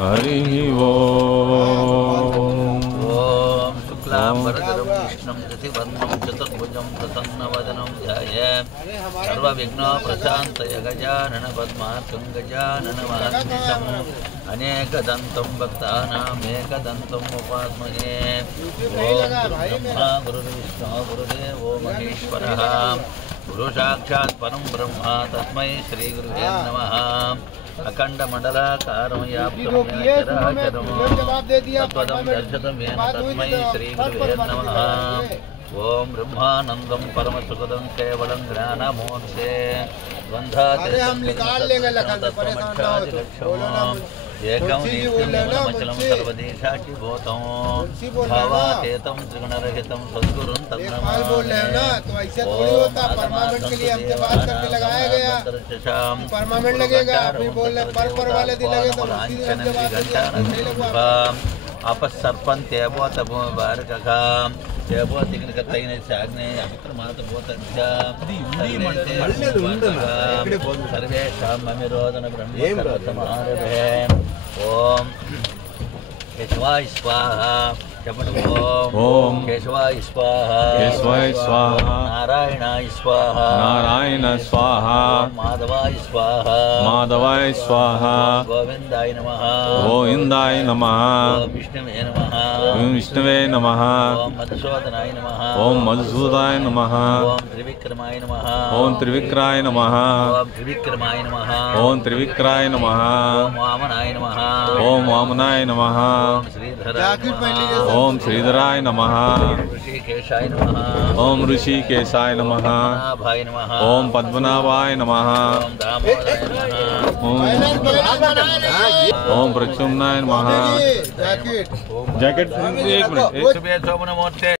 हरिः ओम् ओम शुक्लांबरधरं कृष्णं शशिवर्णं चतुर्भुजं प्रसन्नवदनं ध्यायेत् सर्वविघ्नोपशान्तये गजानन पद्मार्कं गजाननमहर्निशम् अनेकदन्तं भक्तानाम् एकदन्तम् उपास्महे। ओम ब्रह्मा गुरुर्विष्णुः गुरुदेवो महेश्वरः गुरु साक्षात् परं ब्रह्म तस्मै श्री गुरुवे नमः। अखंड मंडलाकारं व्याप्तं चराचरं तत्पदं दर्शितं येन तस्मै श्री गुरुवे नमः। ओम ब्रह्मानंदं परमसुखदं केवलं ज्ञानमोक्षे द्वन्द्वातीतं एकं नित्यं सर्वदेशाखिभूतं भावातीतं त्रिगुणरहितं सद्गुरुं अपसर्पन्त्यबोधभूमिभारकघां देवोतिग्निकतैन साग्ने अमित्रमातभूतज्ञा सर्वेषां ममिरोदन ब्रह्मकर्मसमारभे। ओम केशवाय स्वाहा ओम केशवाय स्वाहा केशवाय स्वाहा नारायणाय स्वाहा नारायण स्वाहा माधवाय स्वाहा माधवाय स्वाहा गोविंदाय नमः गोविंदाय नमः ओम विष्णुवे नमः विष्णुवे नमः ओम मधुसूदनाय नमः ओम मधुसूदनाय नमः ओम त्रिविक्रमाय नमः ओम त्रिविक्राय नमः ओम त्रिविक्रमाय नमः ओम त्रिविक्राय नमः ओम वामनाय नमः ओम वामनाय नमः ओम श्रीधराय नमः ओम श्रीधराय नमः ऋषिकेशाय नमः ओम ऋषिकेशाय नमः पद्मनाभाय नमः ओम पद्मनाभाय नमः ओम दामोदराय नमः ओम प्रद्युम्नाय नमः। जैकेट एक मिनट। शुभे शोभनमूर्ते।